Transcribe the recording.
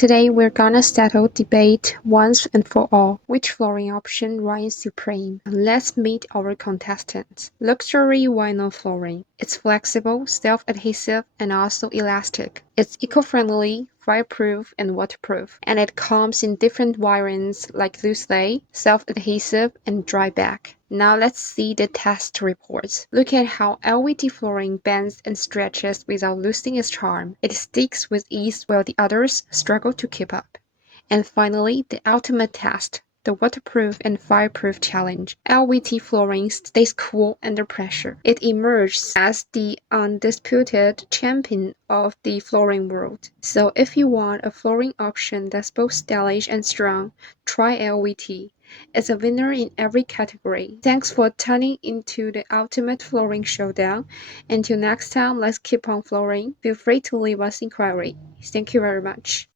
Today we're gonna settle debate once and for all, which flooring option reigns supreme. Let's meet our contestants. Luxury vinyl flooring. It's flexible, self-adhesive, and also elastic. It's eco-friendly, fireproof, and waterproof. And it comes in different variants like loose lay, self-adhesive, and dry back. Now let's see the test reports. Look at how LVT flooring bends and stretches without losing its charm. It sticks with ease while the others struggle to keep up. And finally, the ultimate test, the waterproof and fireproof challenge. LVT flooring stays cool under pressure. It emerges as the undisputed champion of the flooring world. So if you want a flooring option that's both stylish and strong, try LVT. It's a winner in every category. Thanks for tuning into the Ultimate Flooring Showdown. Until next time, let's keep on flooring. Feel free to leave us inquiry. Thank you very much.